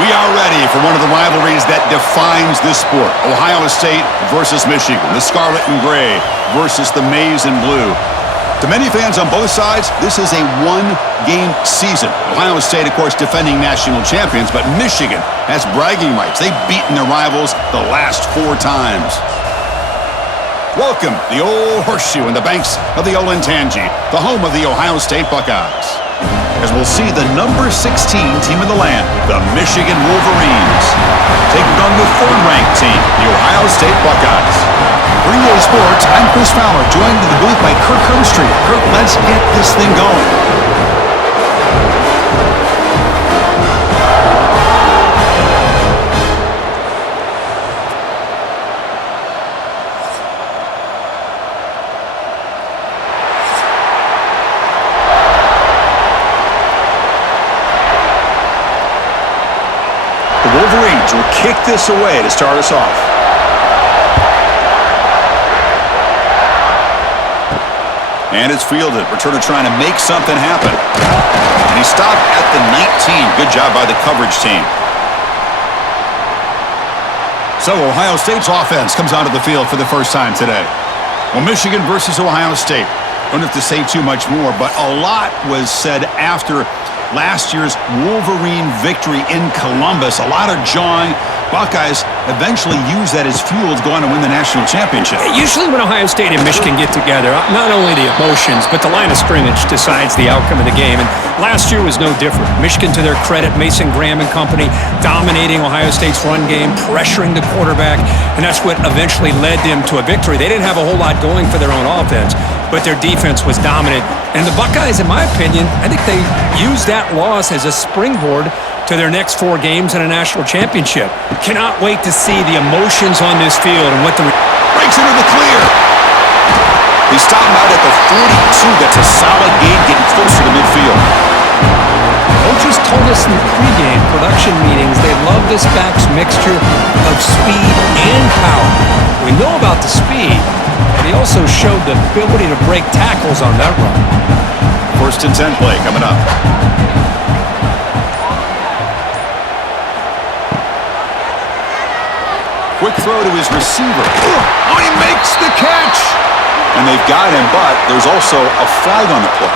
We are ready for one of the rivalries that defines this sport. Ohio State versus Michigan. The scarlet and gray versus the maize and blue. To many fans on both sides, this is a one-game season. Ohio State, of course, defending national champions, but Michigan has bragging rights. They've beaten their rivals the last 4 times. Welcome, the old horseshoe in the banks of the Olentangy, the home of the Ohio State Buckeyes. As we'll see the number 16 team in the land, the Michigan Wolverines, taking on the 3rd-ranked team, the Ohio State Buckeyes. For EA Sports, I'm Chris Fowler, joined in the booth by Kirk Hermstreet. Kirk, let's get this thing going. Wolverines will kick this away to start us off. And it's fielded. Returner trying to make something happen. And he stopped at the 19. Good job by the coverage team. So Ohio State's offense comes onto the field for the first time today. Well, Michigan versus Ohio State. Don't have to say too much more, but a lot was said after last year's Wolverine victory in Columbus. A lot of jawing. Buckeyes eventually use that as fuel to go on to win the national championship. Usually when Ohio State and Michigan get together, not only the emotions, but the line of scrimmage decides the outcome of the game. And last year was no different. Michigan, to their credit, Mason Graham and company, dominating Ohio State's run game, pressuring the quarterback, and that's what eventually led them to a victory. They didn't have a whole lot going for their own offense, but their defense was dominant. And the Buckeyes, in my opinion, I think they used that loss as a springboard to their next 4 games in a national championship. Cannot wait to see the emotions on this field and what the... Breaks into the clear. He stopped him out at the 42. That's a solid gain, getting closer to midfield. Coaches told us in the pregame production meetings they love this back's mixture of speed and power. We know about the speed, but he also showed the ability to break tackles on that run. 1st and 10 play coming up. Quick throw to his receiver. Oh, he makes the catch! And they've got him, but there's also a flag on the play.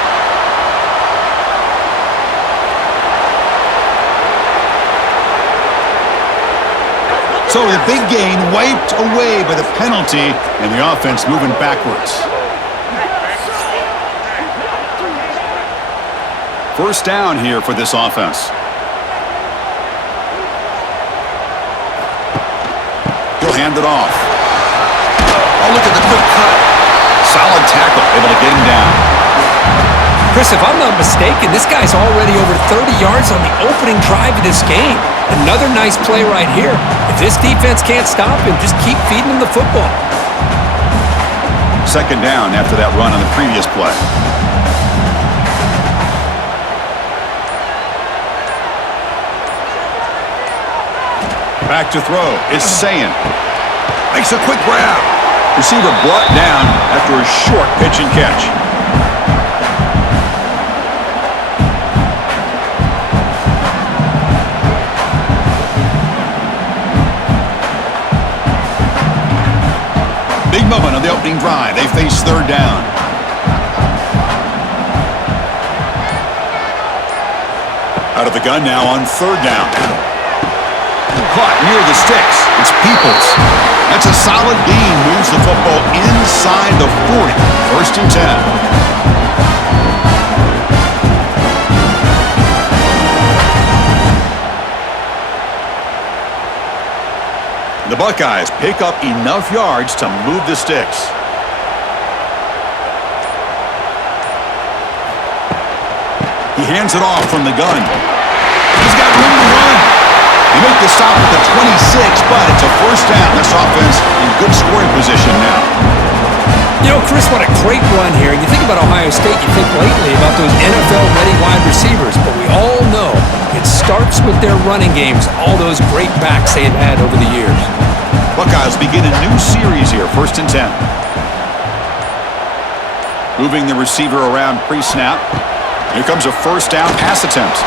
So the big gain wiped away by the penalty, and the offense moving backwards. 1st down here for this offense. He'll hand it off. Oh, look at the quick cut. Solid tackle, able to get him down. Chris, if I'm not mistaken, this guy's already over 30 yards on the opening drive of this game. Another nice play right here. If this defense can't stop him, just keep feeding him the football. 2nd down after that run on the previous play. Back to throw. It's Sayin. Makes a quick grab. Receiver brought down after a short pitch and catch. Big moment on the opening drive. They face 3rd down. Out of the gun now on 3rd down. Caught near the sticks. It's Peoples. That's a solid gain. Moves the football inside the 40. 1st and 10. The Buckeyes pick up enough yards to move the sticks. He hands it off from the gun. He's got room to run. He made the stop at the 26, but it's a 1st down. This offense in good scoring position now. You know, Chris, what a great run here. You think about Ohio State, you think lately about those NFL-ready wide receivers, but we all know it starts with their running games, all those great backs they've had over the years. Buckeyes begin a new series here, 1st and 10. Moving the receiver around pre-snap. Here comes a 1st down pass attempt.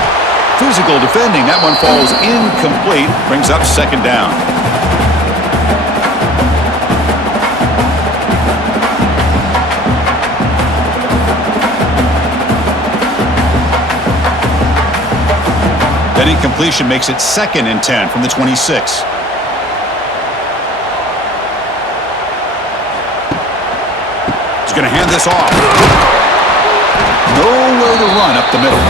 Physical defending. That one falls incomplete. Brings up second down. That incompletion makes it 2nd and 10 from the 26. He's going to hand this off. Nowhere to run up the middle.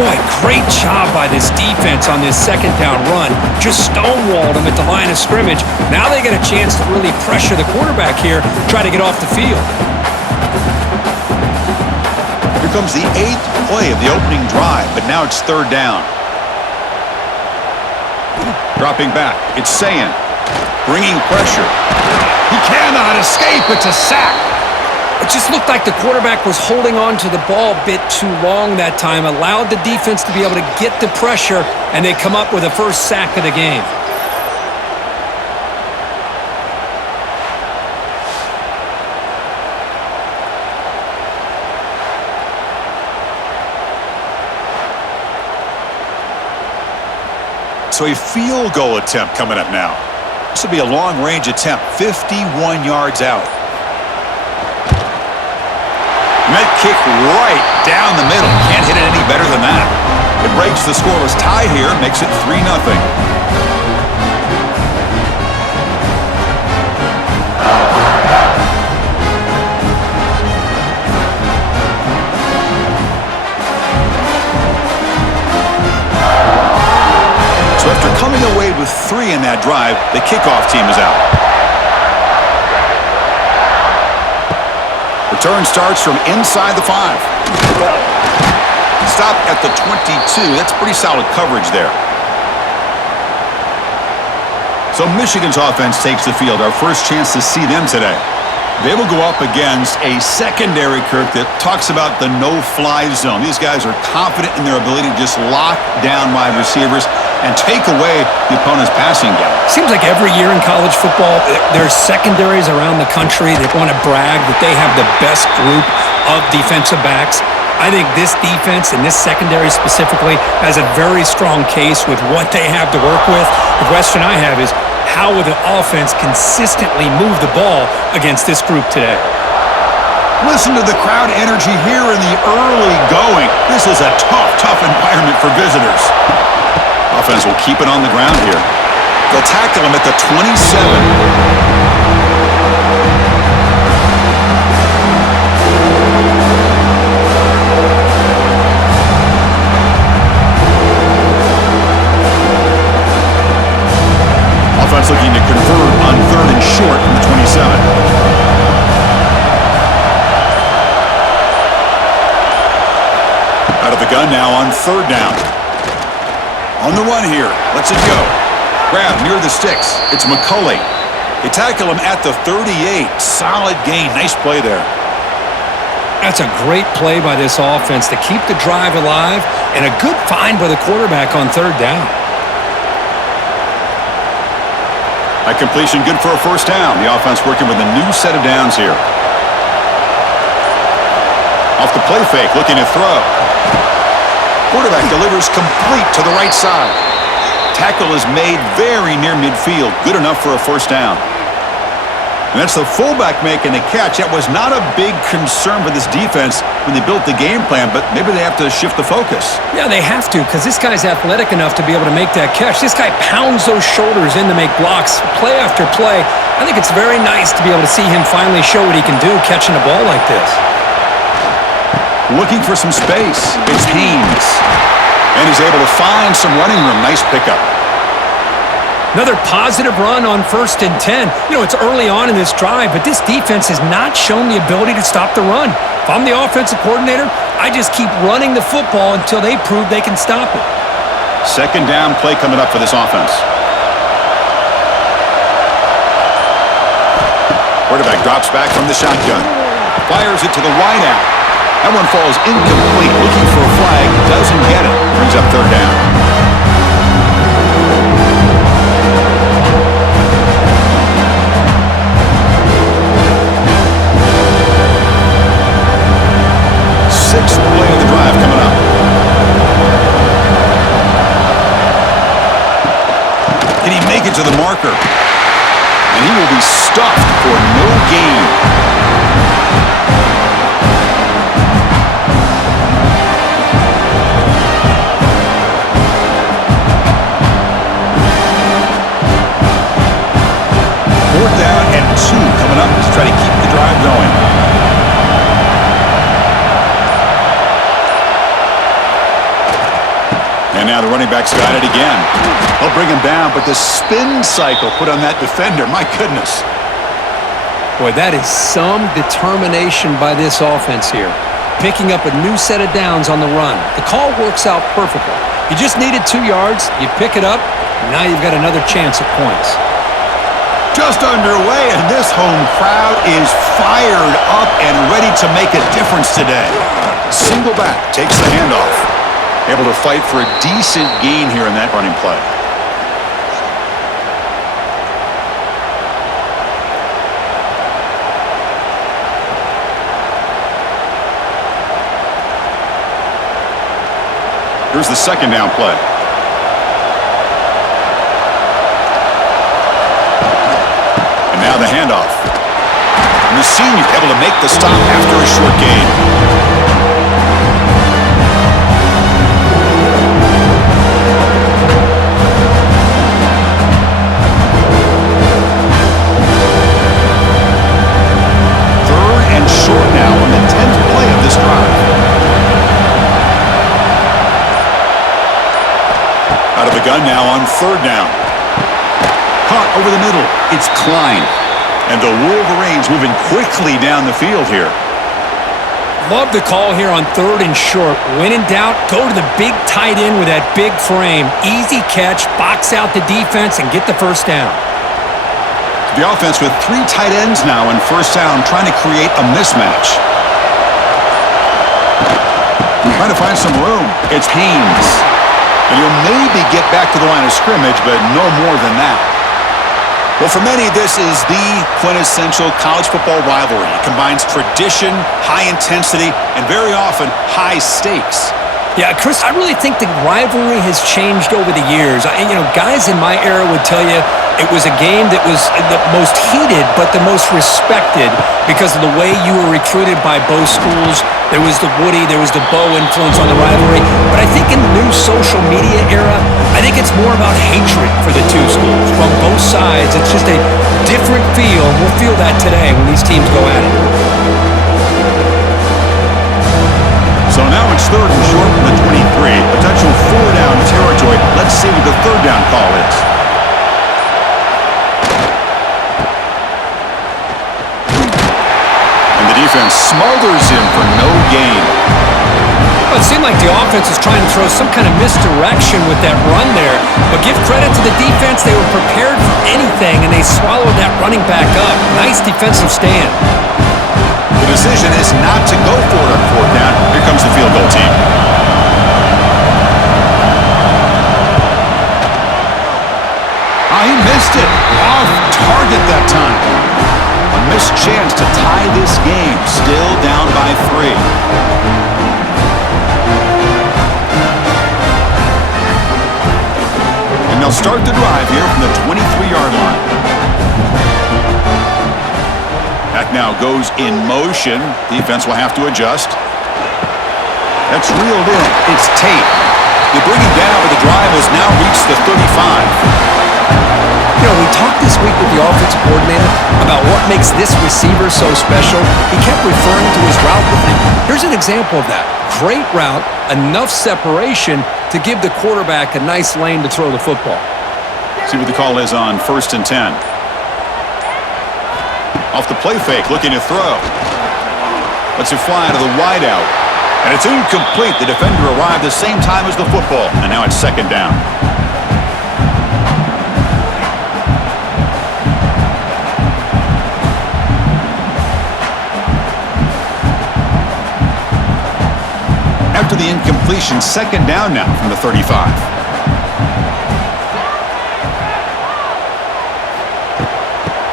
Boy, great job by this defense on this second down run. Just stonewalled him at the line of scrimmage. Now they get a chance to really pressure the quarterback here, try to get off the field. Here comes the 8th play of the opening drive, but now it's 3rd down. Dropping back, it's Sayin, bringing pressure. He cannot escape, it's a sack. It just looked like the quarterback was holding on to the ball a bit too long that time, allowed the defense to be able to get the pressure, and they come up with the first sack of the game. So a field goal attempt coming up now. This will be a long-range attempt, 51 yards out. Met kick right down the middle. Can't hit it any better than that. It breaks the scoreless tie here, makes it 3-0. So after coming away with 3 in that drive, the kickoff team is out. Return starts from inside the 5. Stop at the 22. That's pretty solid coverage there. So Michigan's offense takes the field. Our first chance to see them today. They will go up against a secondary, Kirk, that talks about the no-fly zone. These guys are confident in their ability to just lock down wide receivers and take away the opponent's passing game. Seems like every year in college football, there's secondaries around the country that want to brag that they have the best group of defensive backs. I think this defense and this secondary specifically has a very strong case with what they have to work with. The question I have is, how will the offense consistently move the ball against this group today? Listen to the crowd energy here in the early going. This is a tough environment for visitors. Offense will keep it on the ground here. They'll tackle him at the 27. Offense looking to convert on 3rd and short from the 27. Out of the gun now on 3rd down. On the run here. Lets it go. Grab near the sticks. It's McCulley. They tackle him at the 38. Solid gain. Nice play there. That's a great play by this offense to keep the drive alive, and a good find by the quarterback on 3rd down. That completion good for a first down. The offense working with a new set of downs here. Off the play fake, looking to throw. Quarterback delivers complete to the right side. Tackle is made very near midfield. Good enough for a first down. And that's the fullback making the catch. That was not a big concern for this defense when they built the game plan, but maybe they have to shift the focus. Yeah, they have to, because this guy's athletic enough to be able to make that catch. This guy pounds those shoulders in to make blocks play after play. I think it's very nice to be able to see him finally show what he can do catching a ball like this. Looking for some space. It's Haynes. And he's able to find some running room. Nice pickup. Another positive run on 1st and 10. You know, it's early on in this drive, but this defense has not shown the ability to stop the run. If I'm the offensive coordinator, I just keep running the football until they prove they can stop it. 2nd down play coming up for this offense. Quarterback drops back from the shotgun. Fires it to the wideout. That one falls incomplete. Looking for a flag. Doesn't get it. Brings up 3rd down. Sixth play of the drive coming up. take it to the marker. And he will be stuffed for no gain. Fourth down and 2 coming up to try to keep the drive going. And now the running back's got it again. They'll bring him down, but the spin cycle put on that defender, my goodness. Boy, that is some determination by this offense here. Picking up a new set of downs on the run. The call works out perfectly. You just needed 2 yards, you pick it up, and now you've got another chance at points. Just underway, and this home crowd is fired up and ready to make a difference today. Single back takes the handoff. Able to fight for a decent gain here in that running play. Here's the second down play. And now the handoff. And the senior able to make the stop after a short gain. Short now on the 10th play of this drive. Out of the gun now on third down. Caught over the middle. It's Klein. And the Wolverines moving quickly down the field here. Love the call here on third and short. When in doubt, go to the big tight end with that big frame. Easy catch, box out the defense, and get the first down. The offense with 3 tight ends now in first down, trying to create a mismatch. Trying to find some room. It's Haynes. And he'll maybe get back to the line of scrimmage, but no more than that. Well, for many, this is the quintessential college football rivalry. It combines tradition, high intensity, and very often high stakes. Yeah, Chris, I really think the rivalry has changed over the years. Guys in my era would tell you it was a game that was the most heated but the most respected because of the way you were recruited by both schools. There was the Woody, there was the Bo influence on the rivalry. But I think in the new social media era, I think it's more about hatred for the two schools from both sides. It's just a different feel. We'll feel that today when these teams go at it. So now it's third and short from the 23. Potential 4-down territory. Let's see what the third down call is. And the defense smothers him for no gain. Well, it seemed like the offense was trying to throw some kind of misdirection with that run there. But give credit to the defense. They were prepared for anything, and they swallowed that running back up. Nice defensive stand. The decision is not to go for it on fourth down. Here comes the field goal team. He missed it. Off target that time. A missed chance to tie this game. Still down by 3. And they'll start the drive here from the 23-yard line. That now goes in motion. Defense will have to adjust. That's reeled in. It's Tate. They bring him down, but the drive has now reached the 35. We talked this week with the offensive coordinator about what makes this receiver so special. He kept referring to his route with him. Here's an example of that. Great route, enough separation to give the quarterback a nice lane to throw the football. See what the call is on 1st and 10. Off the play fake, looking to throw. Lets it fly to the wideout. And it's incomplete. The defender arrived the same time as the football. And now it's second down. After the incompletion, second down now from the 35.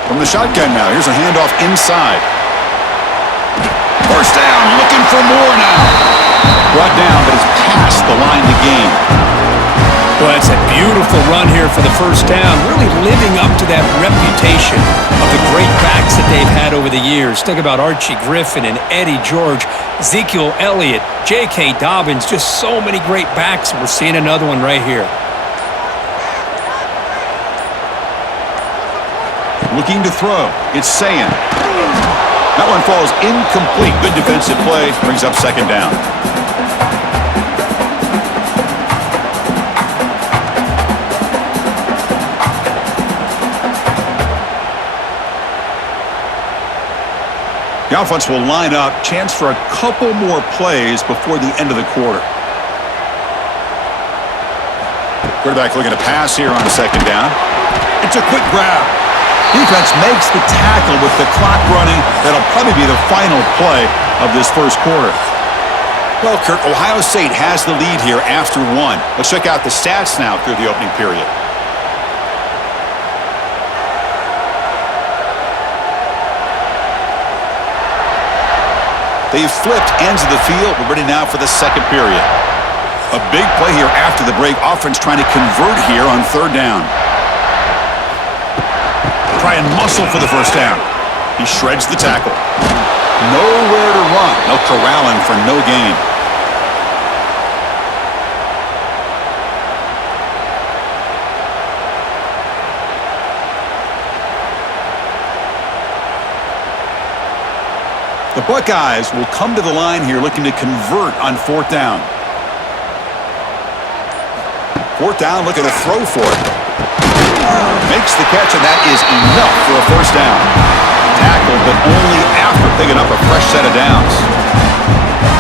From the shotgun now, here's a handoff inside. First down, looking for more now. Brought down, but it's past the line to gain. Well, that's It's a beautiful run here for the first down, really living up to that reputation of the great backs that they've had over the years. Think about Archie Griffin and Eddie George, Ezekiel Elliott, J.K. Dobbins, just so many great backs. We're seeing another one right here. Looking to throw. It's Sayan. That one falls incomplete. Good defensive play. Brings up second down. The offense will line up. Chance for a couple more plays before the end of the quarter. Quarterback looking to pass here on second down. It's a quick grab. Defense makes the tackle with the clock running. That'll probably be the final play of this first quarter. Well, Kurt, Ohio State has the lead here after one. Let's check out the stats now through the opening period. They've flipped ends of the field. We're ready now for the second period. A big play here after the break. Offense trying to convert here on third down. Try and muscle for the first down. He shreds the tackle. Nowhere to run. They'll corral him for no gain. The Buckeyes will come to the line here looking to convert on fourth down. Fourth down, looking to throw for it. Makes the catch, and that is enough for a first down. Tackled, but only after picking up a fresh set of downs.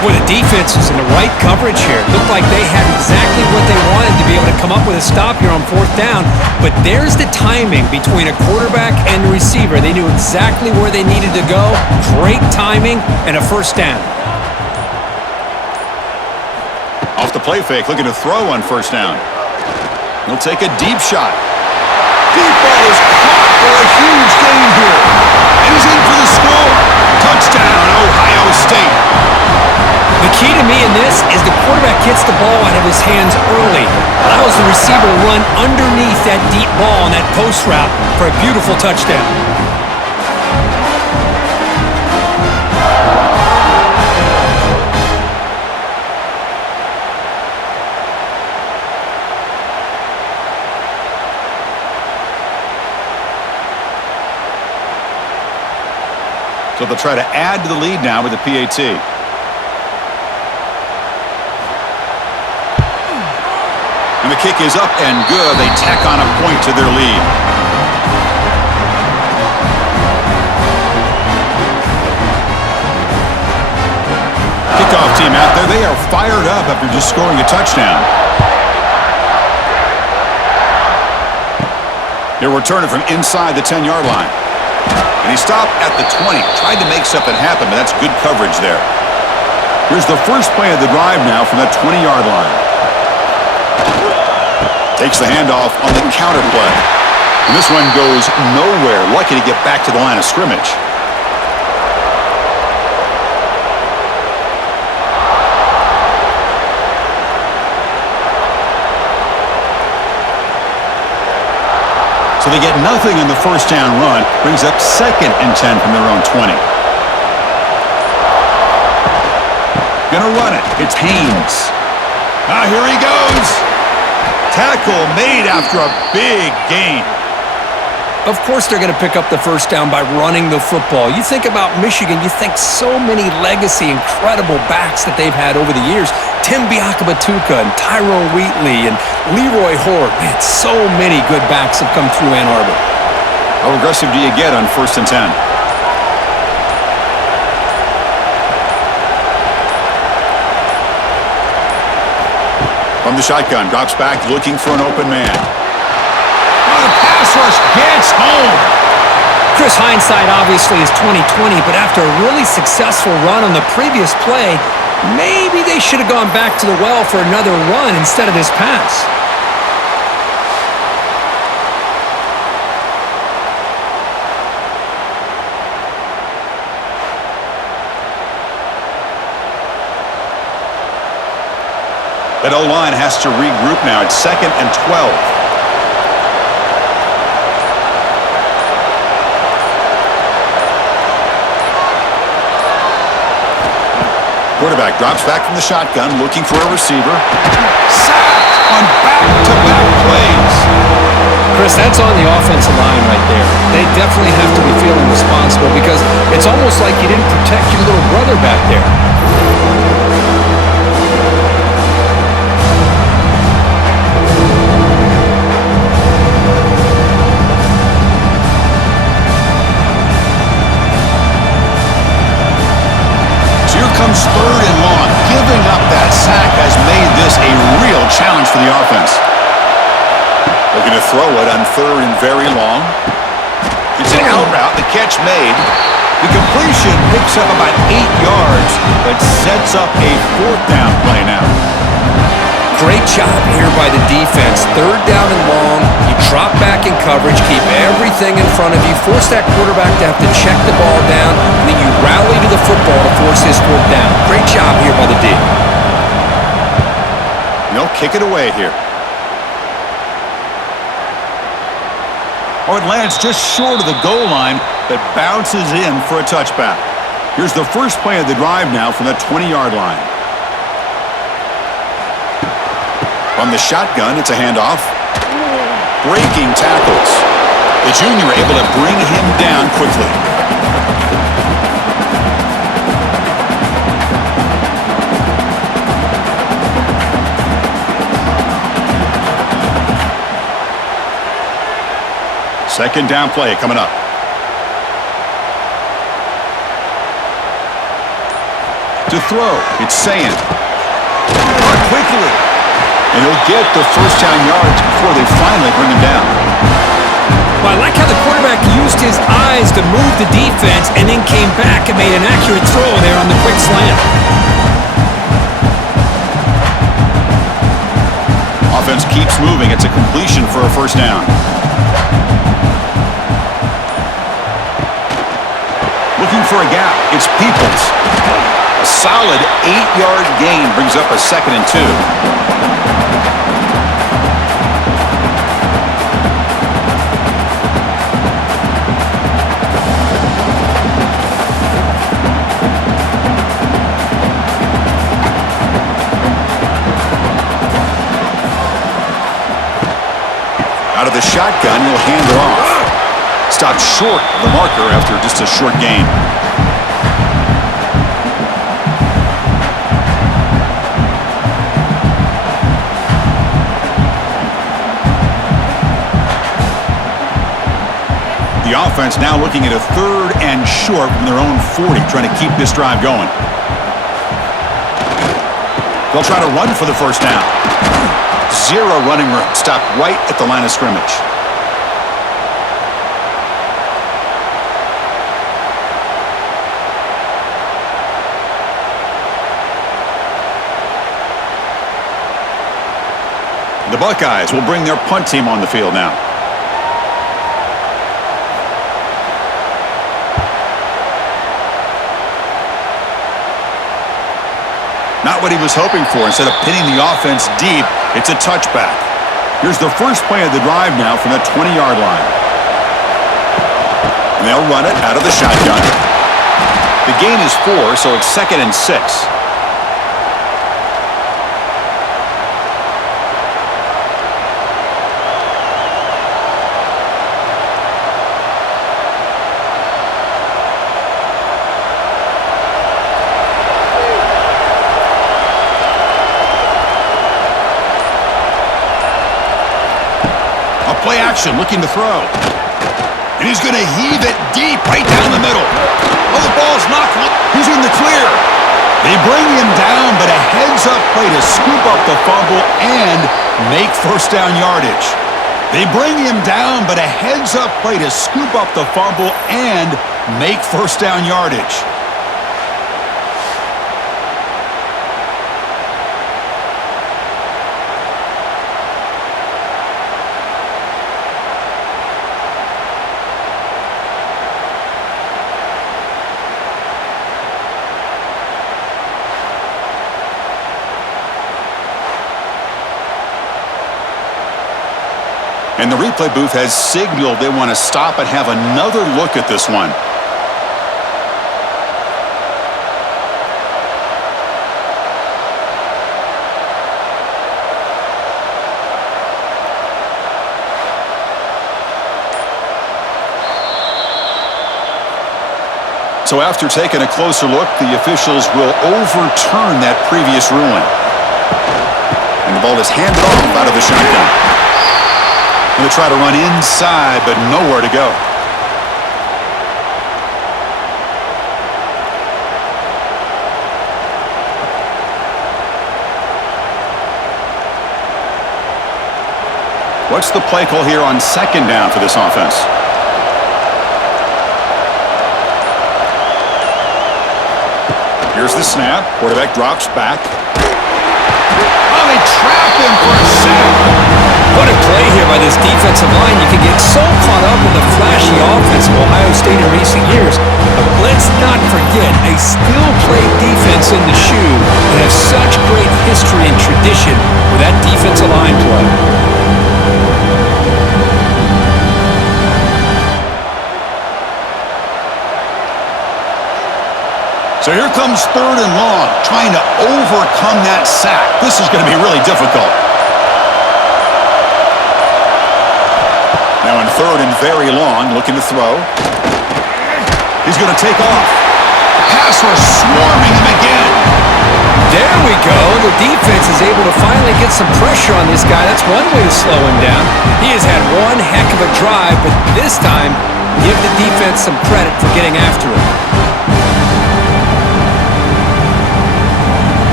Boy, the defense is in the right coverage here. Looked like they had exactly what they wanted to be able to come up with a stop here on fourth down. But there's the timing between a quarterback and the receiver. They knew exactly where they needed to go. Great timing and a first down. Off the play fake, looking to throw on first down. He'll take a deep shot. Deep ball is caught for a huge gain here. And he's in for the score. Touchdown, Ohio State. The key to me in this is the quarterback gets the ball out of his hands early. Allows the receiver to run underneath that deep ball on that post route for a beautiful touchdown. So they'll try to add to the lead now with the PAT. And the kick is up and good. They tack on a point to their lead. Kickoff team out there. They are fired up after just scoring a touchdown. He'll return it from inside the 10-yard line. And he stopped at the 20. Tried to make something happen, but that's good coverage there. Here's the first play of the drive now from that 20-yard line. Takes the handoff on the counter play. And this one goes nowhere. Lucky to get back to the line of scrimmage. So they get nothing in the first down run. Brings up 2nd and 10 from their own 20. Gonna run it. It's Haynes. Here he goes. Tackle made after a big gain. Of course they're going to pick up the first down by running the football. You think about Michigan, you think so many legacy, incredible backs that they've had over the years. Tim Biakabatuka and Tyrone Wheatley and Leroy Horde. Man, so many good backs have come through Ann Arbor. How aggressive do you get on 1st and 10? From the shotgun, drops back looking for an open man. The pass rush gets home. Chris, hindsight obviously is 20/20, but after a really successful run on the previous play, maybe they should have gone back to the well for another run instead of this pass. That O-line has to regroup now. It's 2nd and 12. Quarterback drops back from the shotgun, looking for a receiver. Sacked on back-to-back plays. Chris, that's on the offensive line right there. They definitely have to be feeling responsible because it's almost like you didn't protect your little brother back there. Comes 3rd and long. Giving up that sack has made this a real challenge for the offense. Looking to throw it on 3rd and very long. It's an out route. The catch made. The completion picks up about 8 yards, but sets up a 4th down play now. Great job here by the defense. 3rd down and long. You drop back in coverage, keep everything in front of you, force that quarterback to have to check the ball down, and then you rally to the football to force his 4th down. Great job here by the D. They'll kick it away here. Oh, it lands just short of the goal line, but bounces in for a touchback. Here's the first play of the drive now from the 20-yard line. From the shotgun, it's a handoff. Breaking tackles. The junior able to bring him down quickly. Second down play coming up. To throw, it's Sand. Quickly. And he'll get the first down yards before they finally bring him down. Well, I like how the quarterback used his eyes to move the defense and then came back and made an accurate throw there on the quick slant. Offense keeps moving. It's a completion for a first down. Looking for a gap. It's Peoples. A solid 8-yard gain brings up a 2nd and 2. Out of the shotgun, he'll hand it off. Stopped short of the marker after just a short gain. The offense now looking at a 3rd and short from their own 40, trying to keep this drive going. They'll try to run for the first down. 0 running room. Stopped right at the line of scrimmage. The Buckeyes will bring their punt team on the field now. Not what he was hoping for. Instead of pinning the offense deep, it's a touchback. Here's the first play of the drive now from the 20-yard line. And they'll run it out of the shotgun. The gain is 4, so it's 2nd and 6. Play action, looking to throw. And he's going to heave it deep right down the middle. Oh, the ball's knocked. He's in the clear. They bring him down, but a heads-up play to scoop up the fumble and make first down yardage. They bring him down, but a heads-up play to scoop up the fumble and make first down yardage. And the replay booth has signaled they want to stop and have another look at this one. So after taking a closer look, the officials will overturn that previous ruling. And the ball is handed off out of the shotgun. Going to try to run inside, but nowhere to go. What's the play call here on second down for this offense? Here's the snap. Quarterback drops back. Oh, they trap him for a sack. What a play here by this defensive line. You can get so caught up in the flashy offense of Ohio State in recent years. But let's not forget a still-played defense in the shoe that has such great history and tradition with that defensive line play. So here comes third and long, trying to overcome that sack. This is going to be really difficult. Now in third and very long, looking to throw. He's going to take off. Pass rush swarming him again. There we go. The defense is able to finally get some pressure on this guy. That's one way to slow him down. He has had one heck of a drive, but this time, give the defense some credit for getting after him.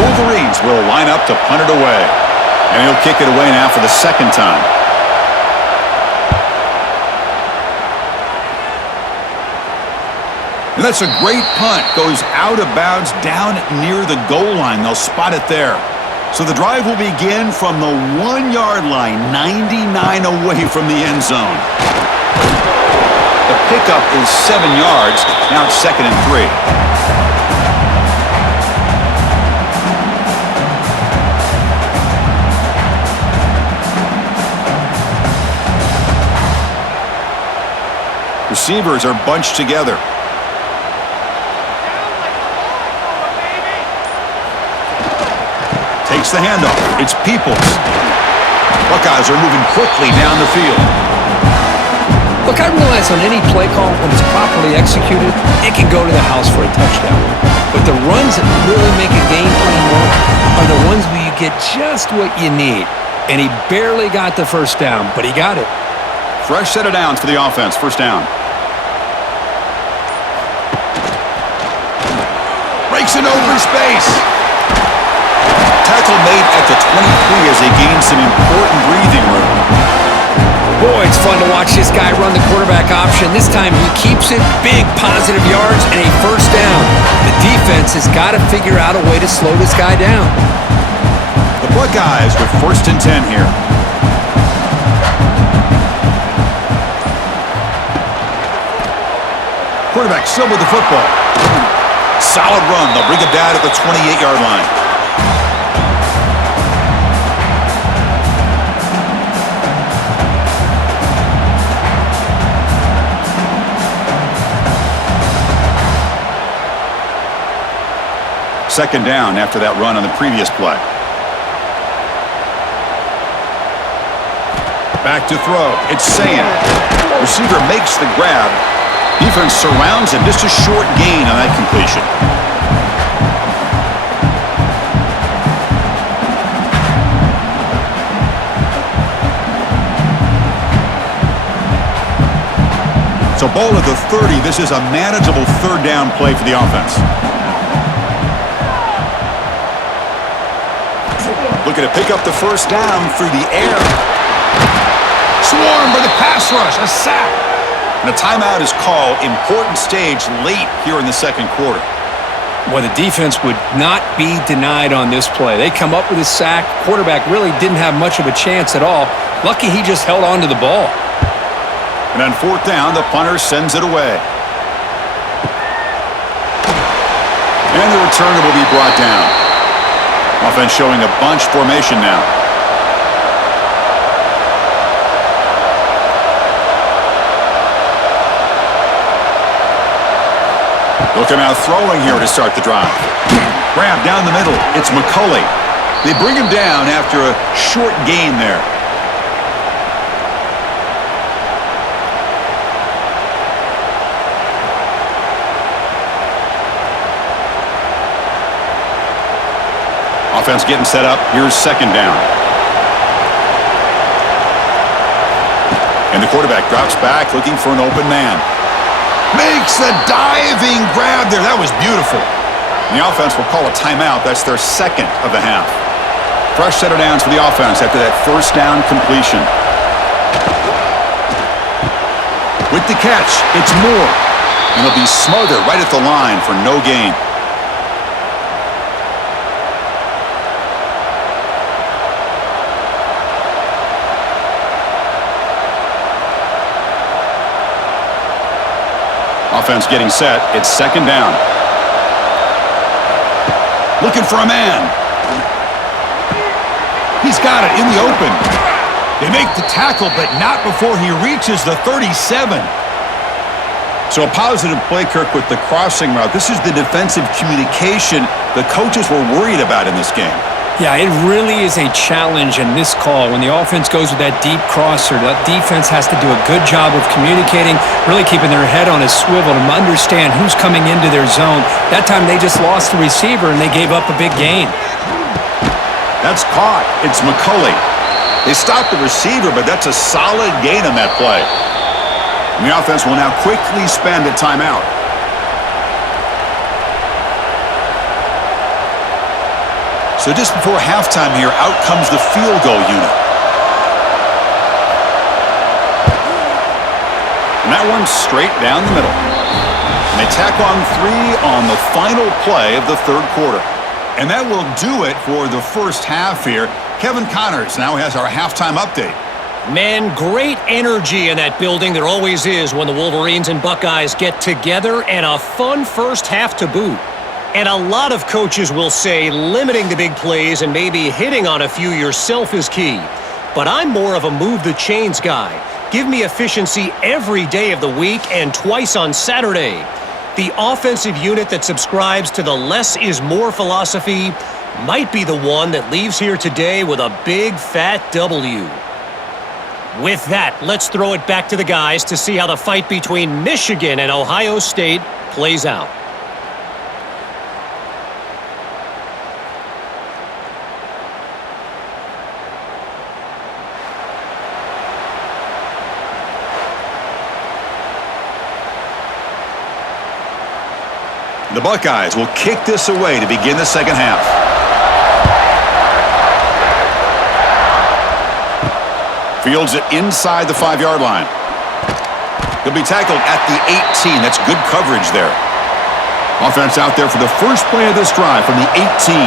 Wolverines will line up to punt it away. And he'll kick it away now for the second time. And that's a great punt. Goes out of bounds down near the goal line. They'll spot it there. So the drive will begin from the 1-yard line, 99 away from the end zone. The pickup is 7 yards. Now it's 2nd and 3. Receivers are bunched together. Takes the handoff. It's Peoples. Buckeyes are moving quickly down the field. Look, I realize on any play call, when it's properly executed, it can go to the house for a touchdown. But the runs that really make a game plan work are the ones where you get just what you need. And he barely got the first down, but he got it. Fresh set of downs for the offense. First down. Breaks it over space. Tackle made at the 23 as they gain some important breathing room. Boy, it's fun to watch this guy run the quarterback option. This time he keeps it, big positive yards, and a first down. The defense has got to figure out a way to slow this guy down. The Buckeyes with 1st and 10 here. Quarterback still with the football. Solid run. They'll bring it down at the 28-yard line. Second down after that run on the previous play. Back to throw. It's Sand. Receiver makes the grab. Defense surrounds him. Just a short gain on that completion. So ball at the 30. This is a manageable third down play for the offense. Looking to pick up the first down through the air. Swarmed by the pass rush. A sack. And a timeout is called. Important stage late here in the second quarter. Well, the defense would not be denied on this play. They come up with a sack. Quarterback really didn't have much of a chance at all. Lucky he just held on to the ball. And on fourth down, the punter sends it away. And the returner will be brought down. Offense showing a bunch formation now. Looking out throwing here to start the drive. Grab down the middle. It's McCulley. They bring him down after a short gain there. Offense getting set up. Here's second down. And the quarterback drops back looking for an open man. Makes a diving grab there. That was beautiful. And the offense will call a timeout. That's their second of the half. Fresh set of downs for the offense after that first down completion. With the catch, it's Moore. And he'll be smothered right at the line for no gain. Offense getting set. It's second down. Looking for a man. He's got it in the open. They make the tackle, but not before he reaches the 37. So a positive play, Kirk, with the crossing route. This is the defensive communication the coaches were worried about in this game. Yeah, it really is a challenge in this call. When the offense goes with that deep crosser, that defense has to do a good job of communicating, really keeping their head on a swivel to understand who's coming into their zone. That time they just lost the receiver and they gave up a big gain. That's caught. It's McCulley. They stopped the receiver, but that's a solid gain on that play. And the offense will now quickly spend a timeout. So just before halftime here, out comes the field goal unit. And that one's straight down the middle. And they tack on 3 on the final play of the third quarter. And that will do it for the first half here. Kevin Connors now has our halftime update. Man, great energy in that building. There always is when the Wolverines and Buckeyes get together, and a fun first half to boot. And a lot of coaches will say limiting the big plays and maybe hitting on a few yourself is key. But I'm more of a move the chains guy. Give me efficiency every day of the week and twice on Saturday. The offensive unit that subscribes to the less is more philosophy might be the one that leaves here today with a big fat W. With that, let's throw it back to the guys to see how the fight between Michigan and Ohio State plays out. The Buckeyes will kick this away to begin the second half. Fields it inside the 5-yard line. He'll be tackled at the 18. That's good coverage there. Offense out there for the first play of this drive from the 18.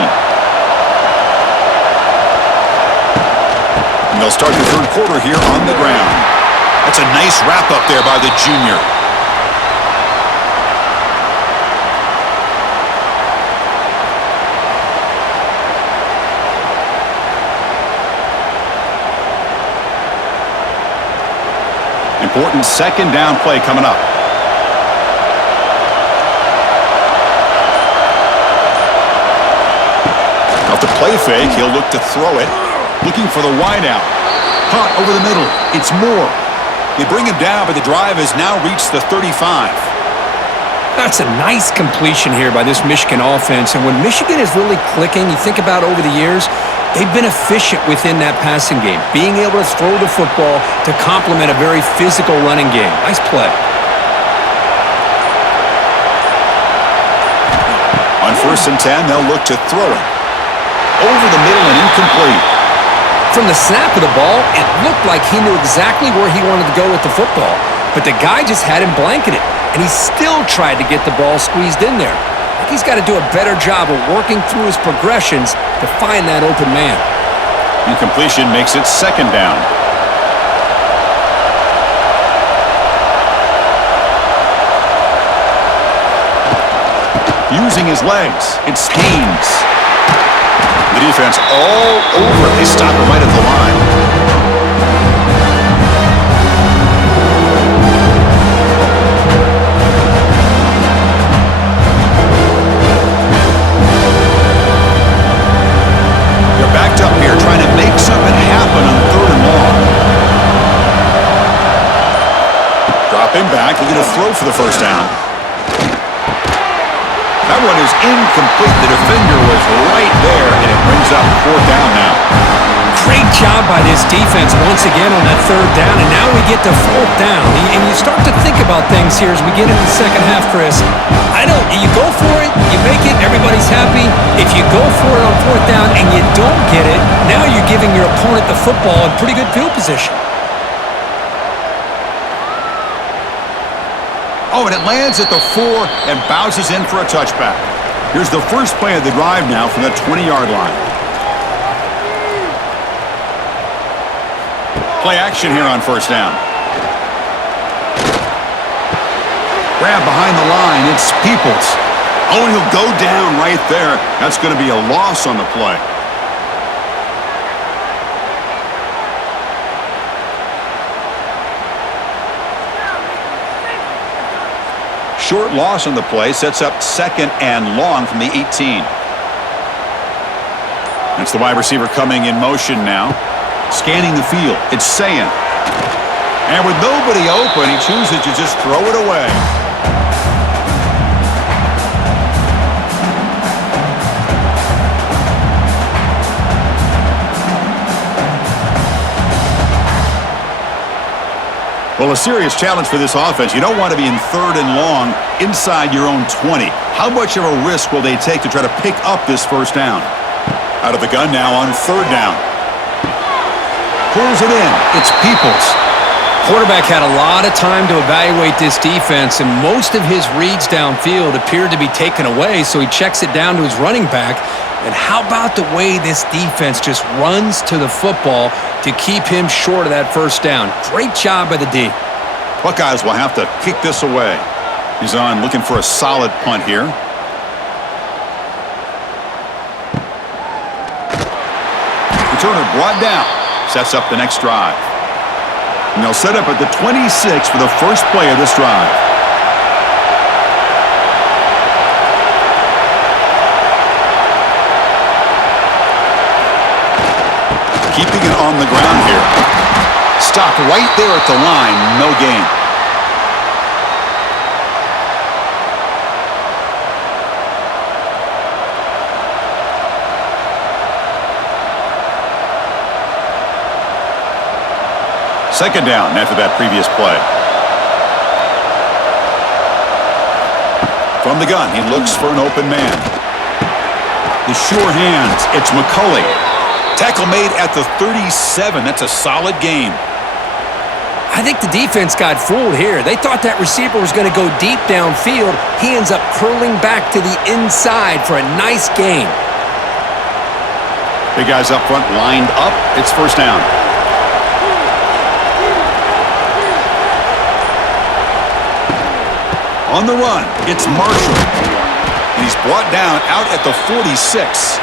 And they'll start the third quarter here on the ground. That's a nice wrap up there by the junior. Important second down play coming up. Off the play fake, he'll look to throw it. Looking for the wideout. Caught over the middle. It's Moore. They bring him down, but the drive has now reached the 35. That's a nice completion here by this Michigan offense. And when Michigan is really clicking, you think about over the years, they've been efficient within that passing game, being able to throw the football to complement a very physical running game. Nice play. On 1st and 10, they'll look to throw it. Over the middle and incomplete. From the snap of the ball, it looked like he knew exactly where he wanted to go with the football. But the guy just had him blanketed, and he still tried to get the ball squeezed in there. I think he's got to do a better job of working through his progressions to find that open man. Incompletion makes it second down. using his legs. It's Haynes. The defense all over. They stop it right at the line. Backed up here, trying to make something happen on 3rd and long. Dropping back, looking to throw for the first down. That one is incomplete. The defender was right there, and it brings up 4th down now. Great job by this defense once again on that 3rd down, and now we get to 4th down. And you start to think about things here as we get into the second half, Chris. You go for it, you make it, everybody's happy. If you go for it on 4th down and you don't get it, now you're giving your opponent the football in pretty good field position. Oh, and it lands at the 4 and bounces in for a touchback. Here's the first play of the drive now from the 20-yard line. Play action here on 1st down. Grab behind the line. It's Peoples. Oh, and he'll go down right there. That's going to be a loss on the play. Short loss on the play sets up 2nd and long from the 18. That's the wide receiver coming in motion now. Scanning the field. It's Sayan. And with nobody open, he chooses to just throw it away. Well, a serious challenge for this offense. You don't want to be in 3rd and long inside your own 20. How much of a risk will they take to try to pick up this 1st down? Out of the gun now on 3rd down. Pulls it in. It's Peoples. Quarterback had a lot of time to evaluate this defense, and most of his reads downfield appeared to be taken away, so he checks it down to his running back. And how about the way this defense just runs to the football to keep him short of that 1st down? Great job by the D. Buckeyes will have to kick this away. He's on looking for a solid punt here. Returner brought down. Sets up the next drive. And they'll set up at the 26 for the first play of this drive. Keeping it on the ground here. Stopped right there at the line. No gain. Second down after that previous play. From the gun, he looks for an open man. The sure hands. It's McCulley. Tackle made at the 37. That's a solid gain. I think the defense got fooled here. They thought that receiver was going to go deep downfield. He ends up curling back to the inside for a nice gain. Big guys up front lined up. It's 1st down. On the run, it's Marshall. And he's brought down out at the 46.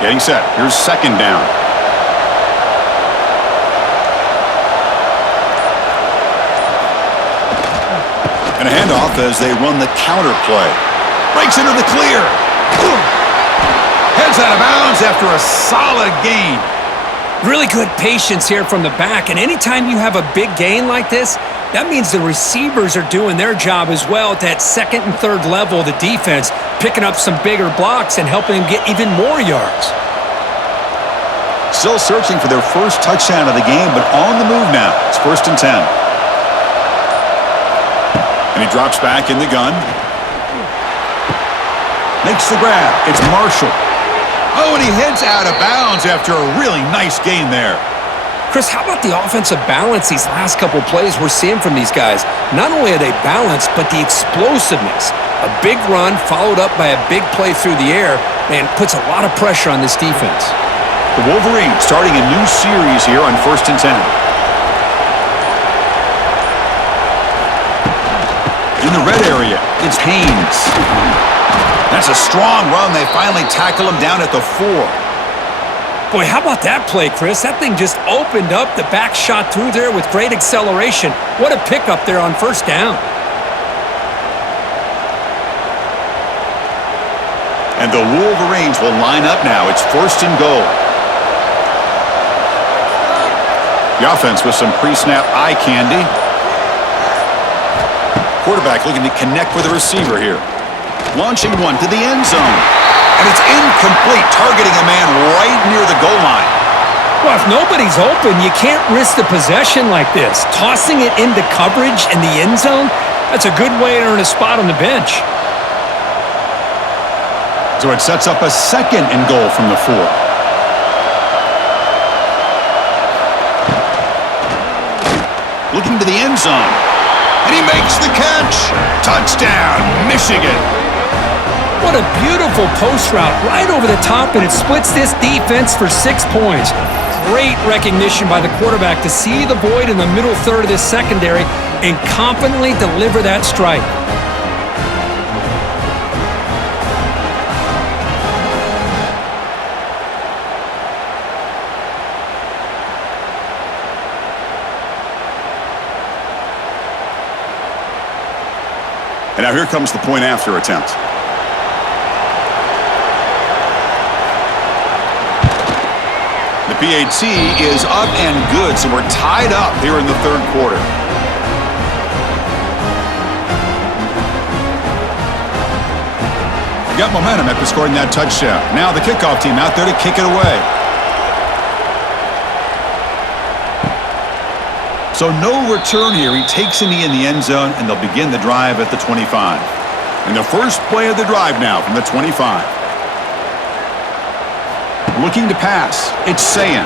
Getting set. Here's 2nd down. And a handoff as they run the counter play. Breaks into the clear. Heads out of bounds after a solid gain. Really good patience here from the back, and anytime you have a big gain like this, that means the receivers are doing their job as well at that 2nd and 3rd level of the defense, picking up some bigger blocks and helping them get even more yards. Still searching for their first touchdown of the game, but on the move now. It's 1st and 10. And he drops back in the gun. Makes the grab. It's Marshall. Oh, and he heads out of bounds after a really nice gain there. Chris, how about the offensive balance these last couple plays we're seeing from these guys? Not only are they balanced, but the explosiveness. A big run followed up by a big play through the air. and puts a lot of pressure on this defense. The Wolverines starting a new series here on 1st and 10. In the red area, it's Haynes. That's a strong run. They finally tackle him down at the 4. Boy, how about that play, Chris? That thing just opened up. The back shot through there with great acceleration. What a pickup there on 1st down. And the Wolverines will line up now. It's 1st and goal. The offense with some pre-snap eye candy. Quarterback looking to connect with the receiver here. Launching one to the end zone. And it's incomplete, targeting a man right near the goal line. Well, if nobody's open, you can't risk the possession like this. Tossing it into coverage in the end zone, that's a good way to earn a spot on the bench. So it sets up a 2nd and goal from the 4. Looking to the end zone. And he makes the catch. Touchdown, Michigan. What a beautiful post route right over the top, and it splits this defense for 6 points. Great recognition by the quarterback to see the void in the middle third of this secondary and competently deliver that strike. And now here comes the point after attempt. The PAT is up and good, so we're tied up here in the 3rd quarter. We got momentum after scoring that touchdown. Now the kickoff team out there to kick it away. So no return here. He takes a knee in the end zone, and they'll begin the drive at the 25. And the first play of the drive now from the 25. Looking to pass. It's Sayan.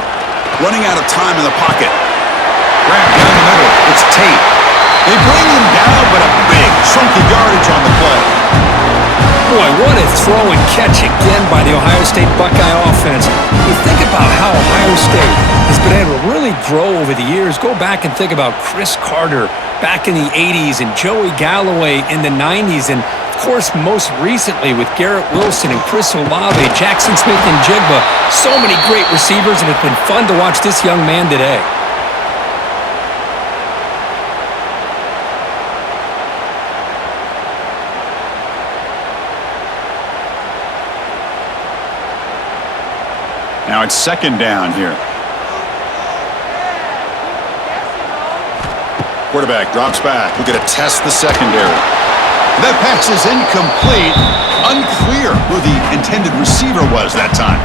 Running out of time in the pocket. Grab down the middle. It's Tate. They bring him down, but a big chunk of yardage on the play. Boy, what a throw and catch again by the Ohio State Buckeye offense. You think about how Ohio State has been able to really grow over the years. Go back and think about Chris Carter back in the 80s and Joey Galloway in the 90s. And, of course, most recently with Garrett Wilson and Chris Olave, Jackson Smith and Jigba. So many great receivers, and it's been fun to watch this young man today. Now it's 2nd down here. Quarterback drops back. We're going to test the secondary. That pass is incomplete. Unclear who the intended receiver was that time.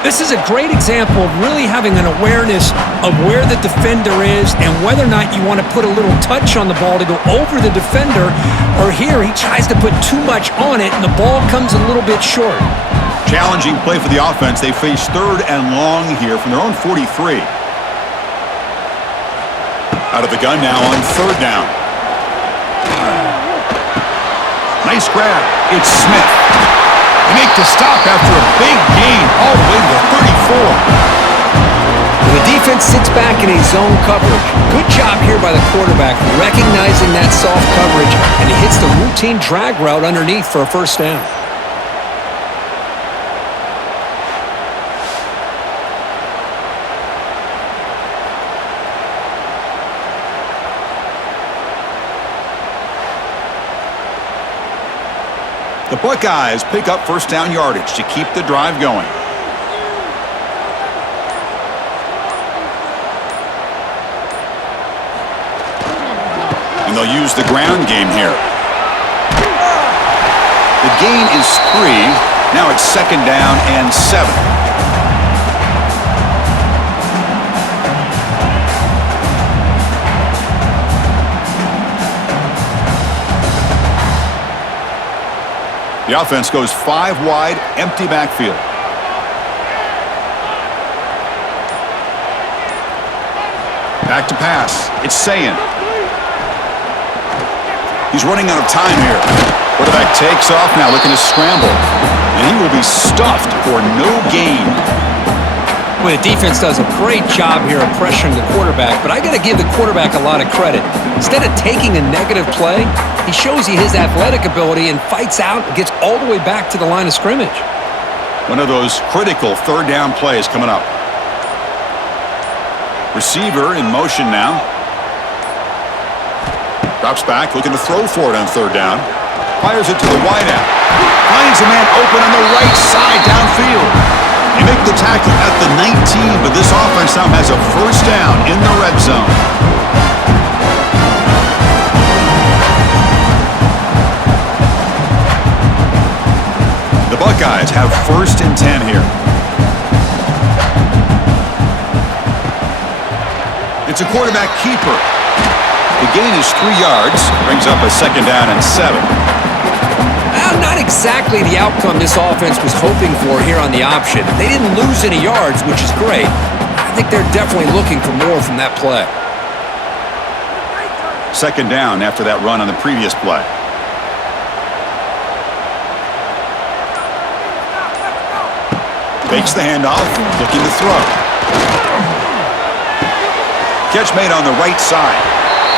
This is a great example of really having an awareness of where the defender is and whether or not you want to put a little touch on the ball to go over the defender, or here he tries to put too much on it and the ball comes a little bit short. Challenging play for the offense. They face 3rd and long here from their own 43. Out of the gun now on 3rd down. Nice grab. It's Smith. They make the stop after a big gain all the way to the 34. The defense sits back in a zone coverage. Good job here by the quarterback recognizing that soft coverage, and he hits the routine drag route underneath for a 1st down. The Buckeyes pick up 1st down yardage to keep the drive going. And they'll use the ground game here. The gain is 3. Now it's 2nd down and 7. The offense goes 5 wide, empty backfield. Back to pass. It's Sayan. He's running out of time here. Quarterback takes off now, looking to scramble. And he will be stuffed for no gain. Well, the defense does a great job here of pressuring the quarterback, but I got to give the quarterback a lot of credit. Instead of taking a negative play, he shows you his athletic ability and fights out and gets all the way back to the line of scrimmage. One of those critical third down plays coming up. Receiver in motion now. Drops back, looking to throw for it on third down. Fires it to the wideout. Finds a man open on the right side downfield. They make the tackle at the 19, but this offense now has a first down in the red zone. The Buckeyes have 1st and 10 here. It's a quarterback keeper. The gain is 3 yards, brings up a 2nd down and 7. Well, not exactly the outcome this offense was hoping for here on the option. They didn't lose any yards, which is great. I think they're definitely looking for more from that play. 2nd down after that run on the previous play. Fakes the handoff, looking to throw. Catch made on the right side.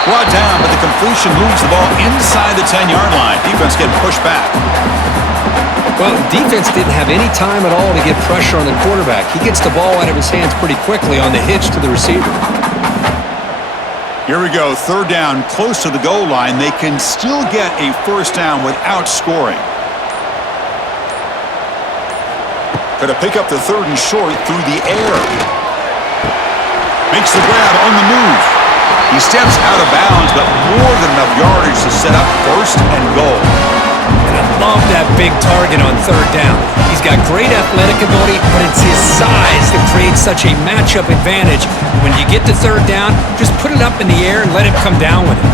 Brought down, but the completion moves the ball inside the 10-yard line. Defense getting pushed back. Well, the defense didn't have any time at all to get pressure on the quarterback. He gets the ball out of his hands pretty quickly on the hitch to the receiver. Here we go, 3rd down, close to the goal line. They can still get a first down without scoring. Going to pick up the 3rd and short through the air. Makes the grab on the move. He steps out of bounds, but more than enough yardage to set up 1st and goal. And I love that big target on 3rd down. He's got great athletic ability, but it's his size that creates such a matchup advantage. When you get to 3rd down, just put it up in the air and let him come down with it.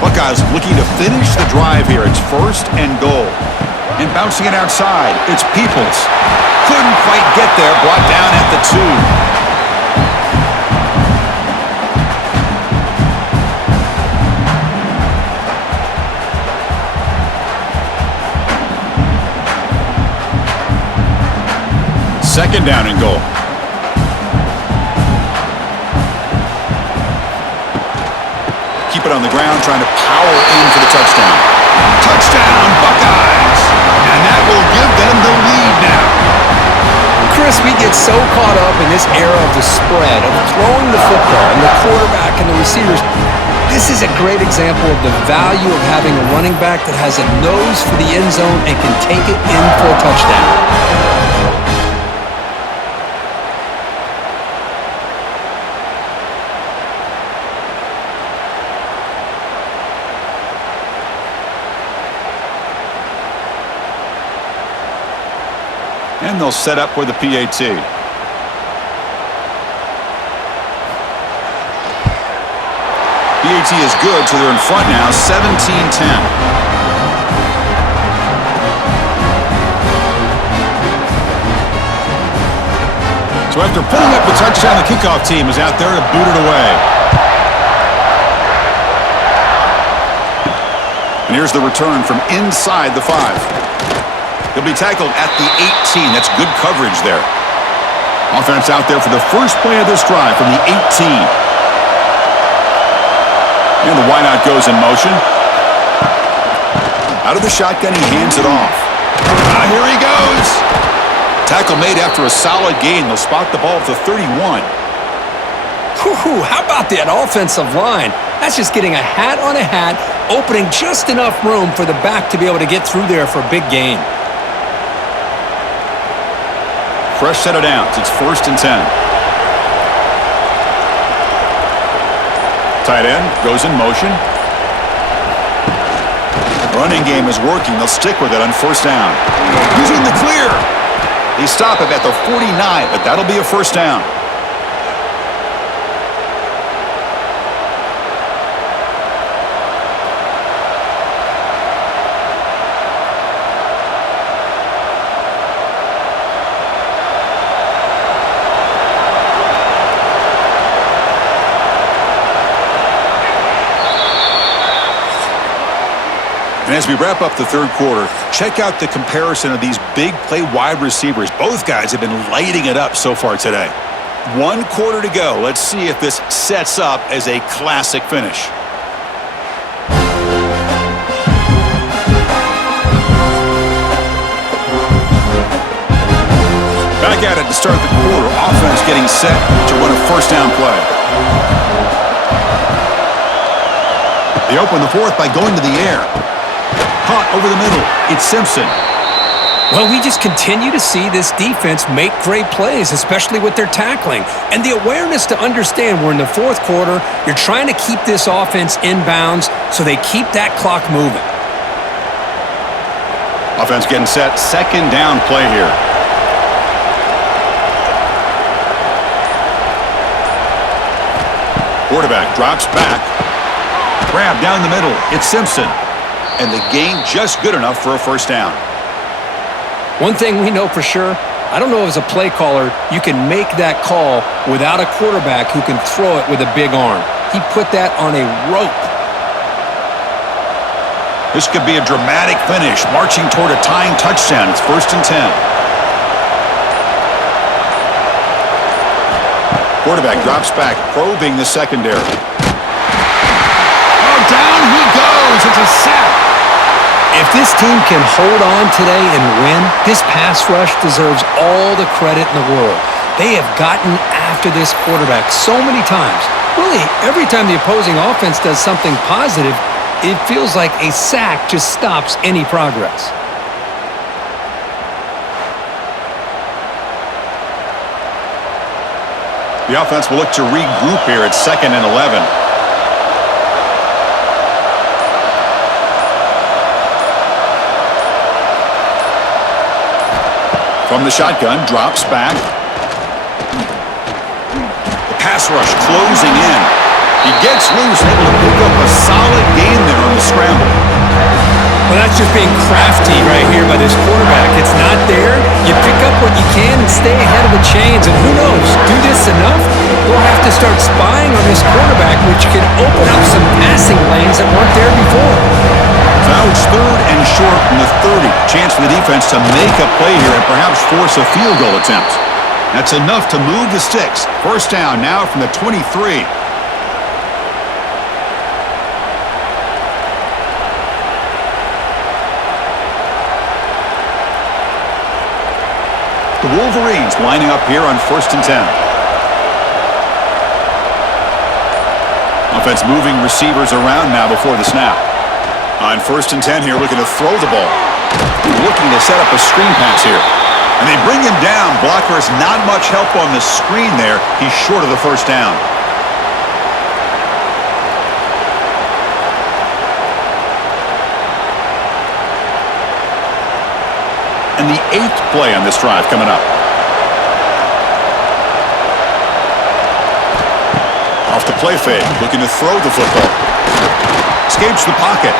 Buckeyes looking to finish the drive here. It's 1st and goal. And bouncing it outside, it's Peoples. Couldn't quite get there, brought down at the 2. Second down and goal. Keep it on the ground, trying to power in for the touchdown. Touchdown, Buckeyes! And that will give them the lead now. Chris, we get so caught up in this era of the spread, of throwing the football and the quarterback and the receivers. This is a great example of the value of having a running back that has a nose for the end zone and can take it in for a touchdown. And they'll set up with the PAT. PAT is good, so they're in front now, 17-10. So after putting up the touchdown, the kickoff team is out there to boot it away. And here's the return from inside the 5. He'll be tackled at the 18. That's good coverage there. Offense out there for the first play of this drive from the 18. And the wideout goes in motion. Out of the shotgun, he hands it off. Here he goes. Tackle made after a solid gain. They'll spot the ball at the 31. Whew, how about that offensive line? That's just getting a hat on a hat, opening just enough room for the back to be able to get through there for a big gain. Fresh set of downs. It's 1st and 10. Tight end goes in motion. Running game is working. They'll stick with it on 1st down. Using the clear. They stop him at the 49, but that'll be a 1st down. And as we wrap up the 3rd quarter, Check out the comparison of these big play wide receivers. Both guys have been lighting it up so far today. 1 quarter to go. Let's see if this sets up as a classic finish. Back at it to start the quarter. Offense getting set to run a first down play. They open the fourth by going to the air. Caught over the middle. It's Simpson. Well, we just continue to see this defense make great plays, especially with their tackling. And the awareness to understand we're in the fourth quarter, you're trying to keep this offense in bounds so they keep that clock moving. Offense getting set. Second down play here. Quarterback drops back. Grab down the middle. It's Simpson. And the gain just good enough for a first down. One thing we know for sure, I don't know as a play caller, you can make that call without a quarterback who can throw it with a big arm. He put that on a rope. This could be a dramatic finish, marching toward a tying touchdown. It's 1st and 10. Quarterback drops back, probing the secondary. Oh, down he goes. It's a sack. If this team can hold on today and win, this pass rush deserves all the credit in the world. They have gotten after this quarterback so many times. Really, every time the opposing offense does something positive, it feels like a sack just stops any progress. The offense will look to regroup here at 2nd and 11. From the shotgun, drops back. The pass rush closing in. He gets loose, able to pick up a solid gain there on the scramble. Well, that's just being crafty right here by this quarterback. It's not there. You pick up what you can and stay ahead of the chains. And who knows, do this enough, we'll have to start spying on this quarterback, which can open up some passing lanes that weren't there before. So now it's 3rd and short from the 30. Chance for the defense to make a play here and perhaps force a field goal attempt. That's enough to move the sticks. First down now from the 23. The Wolverines lining up here on 1st and 10. Offense moving receivers around now before the snap. On 1st and 10 here, looking to throw the ball. Looking to set up a screen pass here. And they bring him down. Blockers not much help on the screen there. He's short of the first down. And the 8th play on this drive coming up. Off the play fake, looking to throw the football. Escapes the pocket.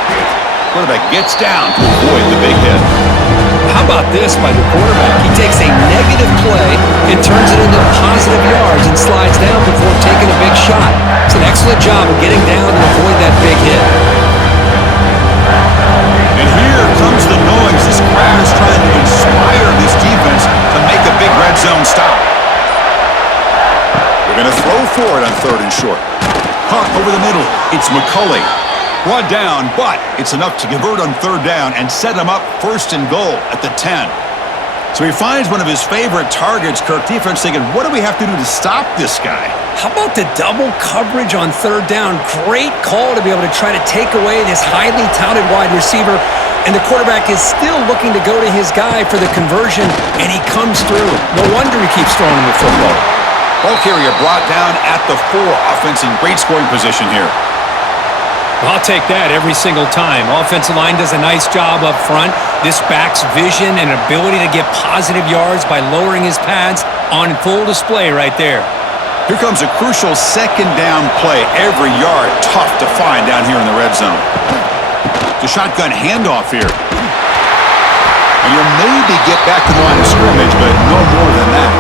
Quarterback gets down to avoid the big hit. How about this by the quarterback? He takes a negative play and turns it into positive yards and slides down before taking a big shot. It's an excellent job of getting down to avoid that big hit. And here comes the noise. This crowd is trying to inspire this defense to make a big red zone stop. They're going to throw for it on 3rd and short. Caught over the middle. It's McCulley. Brought down, but it's enough to convert on 3rd down and set him up 1st and goal at the 10. So he finds one of his favorite targets. Kirk, defense thinking, what do we have to do to stop this guy? How about the double coverage on 3rd down? Great call to be able to try to take away this highly touted wide receiver. And the quarterback is still looking to go to his guy for the conversion, and he comes through. No wonder he keeps throwing him the football. Ball carrier brought down at the 4. Offense in great scoring position here. I'll take that every single time. Offensive line does a nice job up front. This back's vision and ability to get positive yards by lowering his pads on full display right there. Here comes a crucial 2nd down play. Every yard tough to find down here in the red zone. The shotgun handoff here. And you'll maybe get back to the line of scrimmage, but no more than that.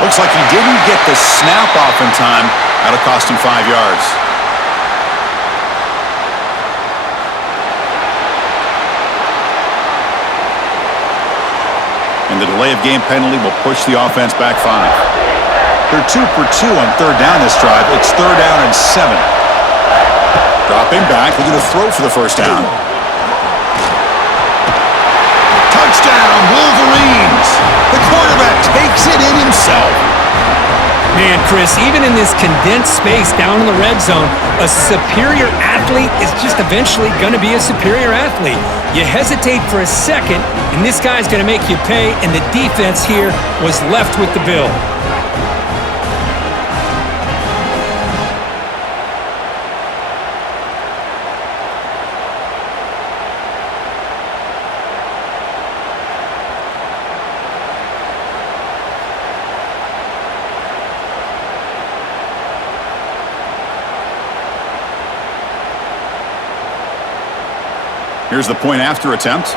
Looks like he didn't get the snap off in time. That'll cost him 5 yards. And the delay of game penalty will push the offense back 5. They're 2 for 2 on third down this drive. It's third down and 7. Dropping back, looking to throw for the first down. Touchdown, Wolverines! The quarterback takes it in himself. Man, Chris, even in this condensed space down in the red zone, a superior athlete is just eventually going to be a superior athlete. You hesitate for a second, and this guy's going to make you pay, and the defense here was left with the bill. Here's the point after attempt.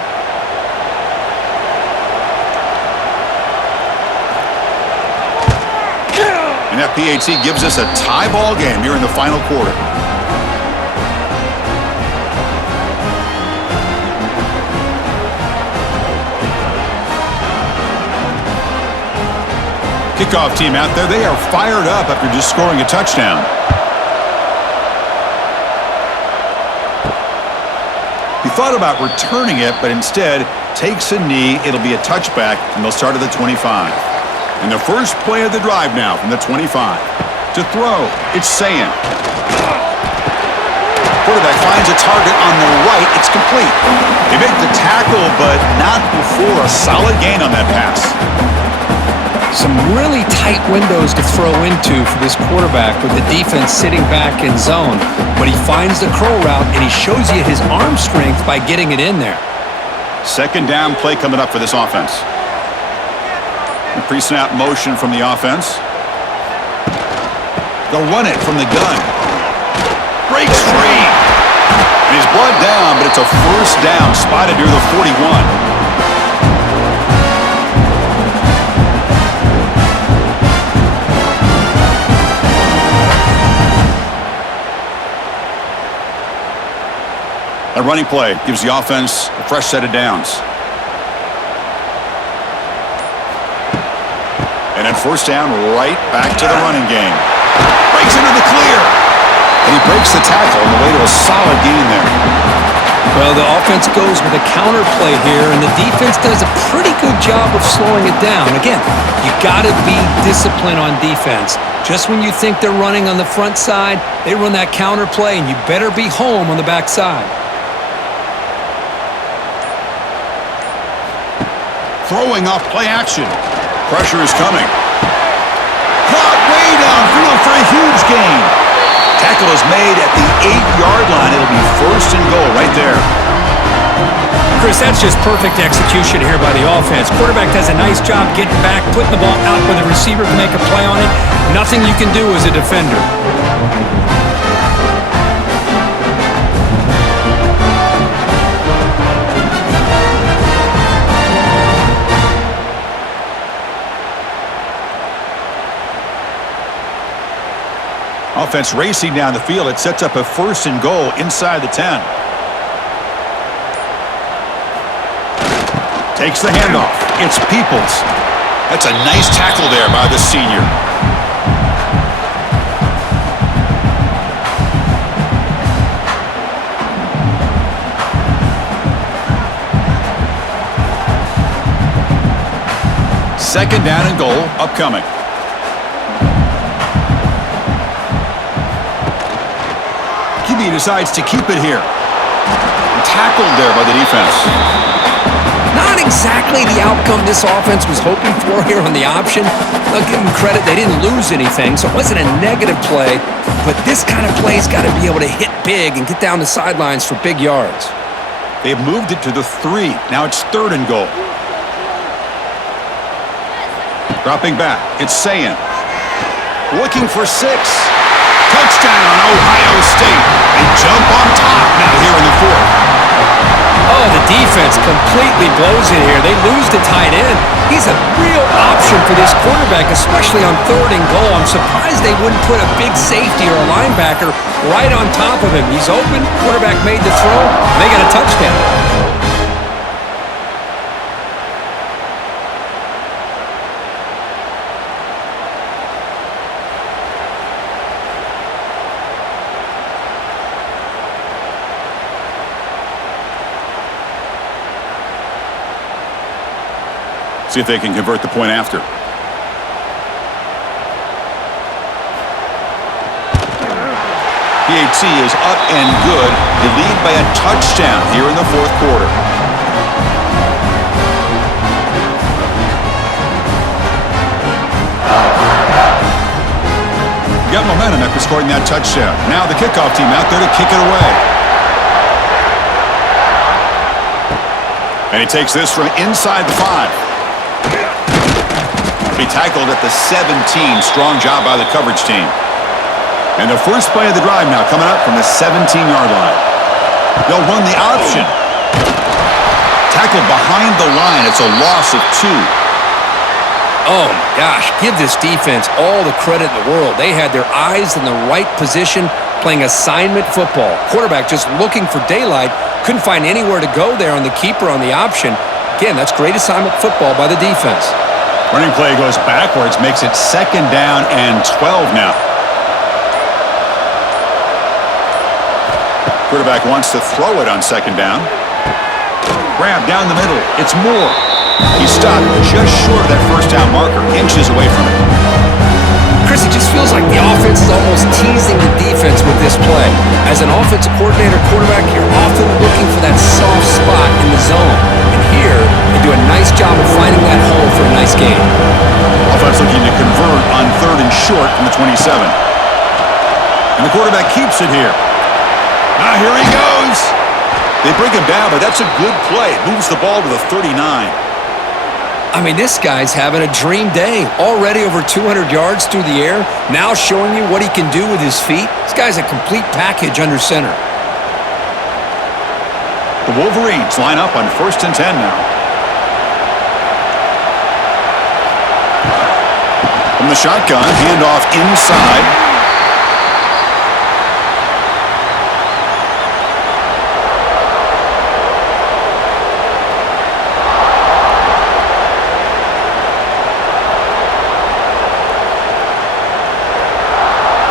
And that PAT gives us a tie ball game here in the final quarter. Kickoff team out there, they are fired up after just scoring a touchdown. He thought about returning it, but instead takes a knee. It'll be a touchback, and they'll start at the 25. And the first play of the drive now from the 25. To throw, it's Sayan. Quarterback finds a target on the right. It's complete. They make the tackle, but not before a solid gain on that pass. Some really tight windows to throw into for this quarterback with the defense sitting back in zone. But he finds the curl route, and he shows you his arm strength by getting it in there. Second down play coming up for this offense. The pre-snap motion from the offense. They'll run it from the gun. Breaks free. And he's brought down, but it's a first down spotted near the 41. A running play gives the offense a fresh set of downs. And then first down, right back to the running game. Breaks into the clear. And he breaks the tackle on the way to a solid gain there. Well, the offense goes with a counter play here, and the defense does a pretty good job of slowing it down. Again, you got to be disciplined on defense. Just when you think they're running on the front side, they run that counter play, and you better be home on the back side. Throwing off play action. Pressure is coming. Caught way downfield for a huge gain. Tackle is made at the 8-yard line. It'll be first and goal right there. Chris, that's just perfect execution here by the offense. Quarterback does a nice job getting back, putting the ball out where the receiver can make a play on it. Nothing you can do as a defender. Offense racing down the field. It sets up a first and goal inside the 10. Takes the handoff. It's Peoples. That's a nice tackle there by the senior. Second down and goal upcoming. QB decides to keep it here. Tackled there by the defense. Not exactly the outcome this offense was hoping for here on the option. I'll give them credit, they didn't lose anything, so it wasn't a negative play. But this kind of play's got to be able to hit big and get down the sidelines for big yards. They've moved it to the 3. Now it's third and goal. Dropping back. It's Sayan. Looking for 6. Touchdown, Ohio State. They jump on top now here in the 4th. Oh, the defense completely blows it here. They lose the tight end. He's a real option for this quarterback, especially on 3rd and goal. I'm surprised they wouldn't put a big safety or a linebacker right on top of him. He's open. Quarterback made the throw. They got a touchdown. See if they can convert the point after. PAT is up and good. They lead by a touchdown here in the 4th quarter. Got momentum after scoring that touchdown. Now the kickoff team out there to kick it away. And he takes this from inside the 5. He tackled at the 17. Strong job by the coverage team. And the first play of the drive now coming up from the 17-yard line. They'll run the option. Tackled behind the line. It's a loss of 2. Oh, my gosh. Give this defense all the credit in the world. They had their eyes in the right position playing assignment football. Quarterback just looking for daylight. Couldn't find anywhere to go there on the keeper on the option. Again, that's great assignment football by the defense. Running play goes backwards, makes it 2nd down and 12 now. Quarterback wants to throw it on 2nd down. Grab down the middle. It's Moore. He stopped just short of that first down marker, inches away from it. Chris, it just feels like the offense is almost teasing the defense with this play. As an offensive coordinator quarterback, you're often looking for that soft spot in the zone. And here, they do a nice job of finding that hole for a nice gain. Offense looking to convert on 3rd and short from the 27. And the quarterback keeps it here. Now here he goes. They bring him down, but that's a good play. It moves the ball to the 39. I mean, this guy's having a dream day. Already over 200 yards through the air. Now showing you what he can do with his feet. This guy's a complete package under center. The Wolverines line up on 1st and 10 now. From the shotgun, handoff inside.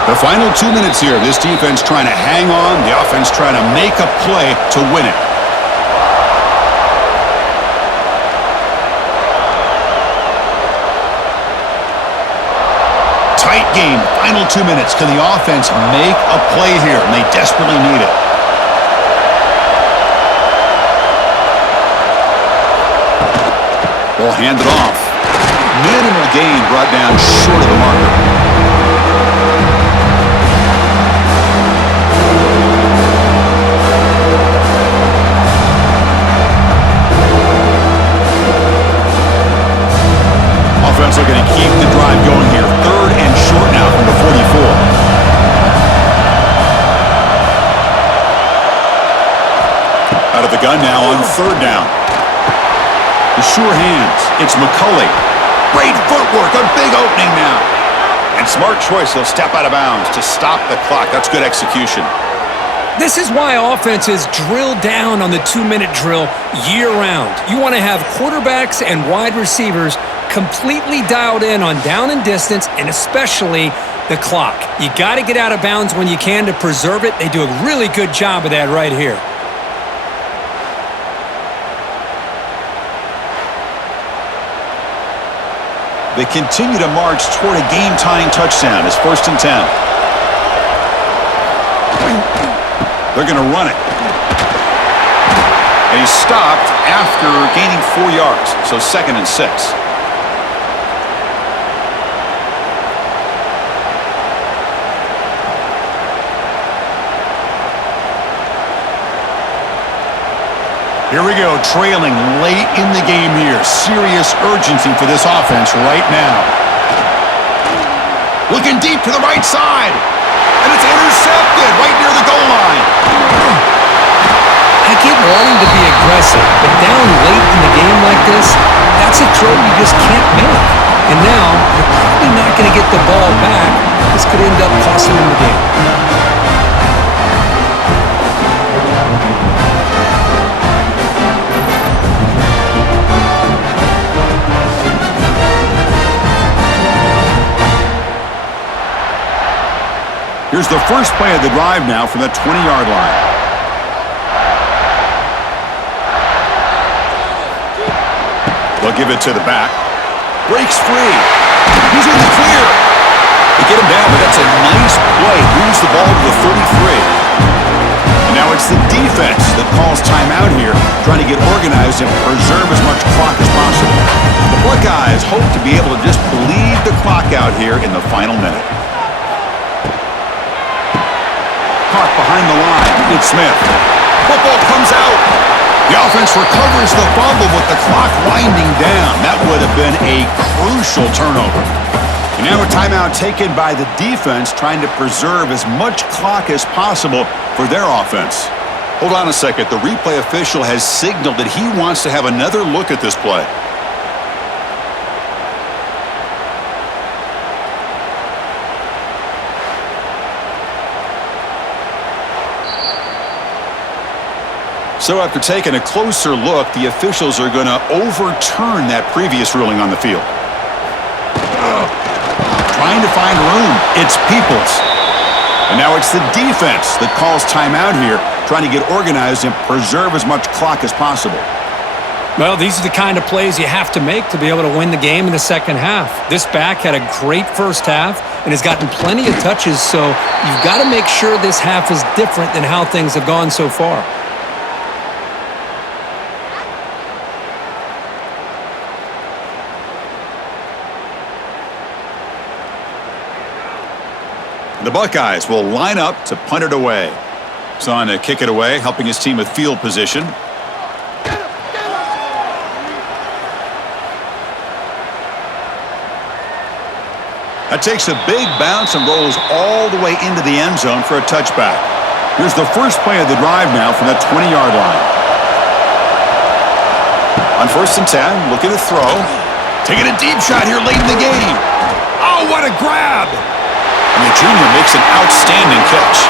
The final 2 minutes here. This defense trying to hang on. The offense trying to make a play to win it. Tight game. Final 2 minutes. Can the offense make a play here? And they desperately need it. Ball handed off. Minimal gain brought down short of the marker. Offense looking to keep the drive going here. 3rd and short now from the 44. Out of the gun now on 3rd down. The sure hands. It's McCulley. Great footwork. A big opening now. And smart choice. He'll step out of bounds to stop the clock. That's good execution. This is why offenses drill down on the 2-minute drill year-round. You want to have quarterbacks and wide receivers completely dialed in on down and distance, and especially the clock. You got to get out of bounds when you can to preserve it. They do a really good job of that right here. They continue to march toward a game-tying touchdown. It's 1st and 10. They're going to run it. And he's stopped after gaining 4 yards, so 2nd and 6. Here we go, trailing late in the game here. Serious urgency for this offense right now. Looking deep to the right side. And it's intercepted right near the goal line. I get wanting to be aggressive, but down late in the game like this, that's a throw you just can't make. And now, you're probably not going to get the ball back. This could end up costing them the game. Here's the first play of the drive now from the 20-yard line. They'll give it to the back. Breaks free. He's in the clear. They get him down, but that's a nice play. Moves the ball to the 33. And now it's the defense that calls timeout here, trying to get organized and preserve as much clock as possible. The Buckeyes hope to be able to just bleed the clock out here in the final minute. Caught behind the line. It's Smith. Football comes out. The offense recovers the fumble with the clock winding down. That would have been a crucial turnover. And now a timeout taken by the defense, trying to preserve as much clock as possible for their offense. Hold on a second. The replay official has signaled that he wants to have another look at this play. So after taking a closer look, the officials are going to overturn that previous ruling on the field. Trying to find room. It's Peoples. And now it's the defense that calls timeout here, trying to get organized and preserve as much clock as possible. Well, these are the kind of plays you have to make to be able to win the game in the second half. This back had a great first half and has gotten plenty of touches, so you've got to make sure this half is different than how things have gone so far. The Buckeyes will line up to punt it away. Son to kick it away, helping his team with field position. That takes a big bounce and rolls all the way into the end zone for a touchback. Here's the first play of the drive now from the 20-yard line. On 1st and 10, looking to throw. Taking a deep shot here late in the game. Oh, what a grab! And the junior makes an outstanding catch.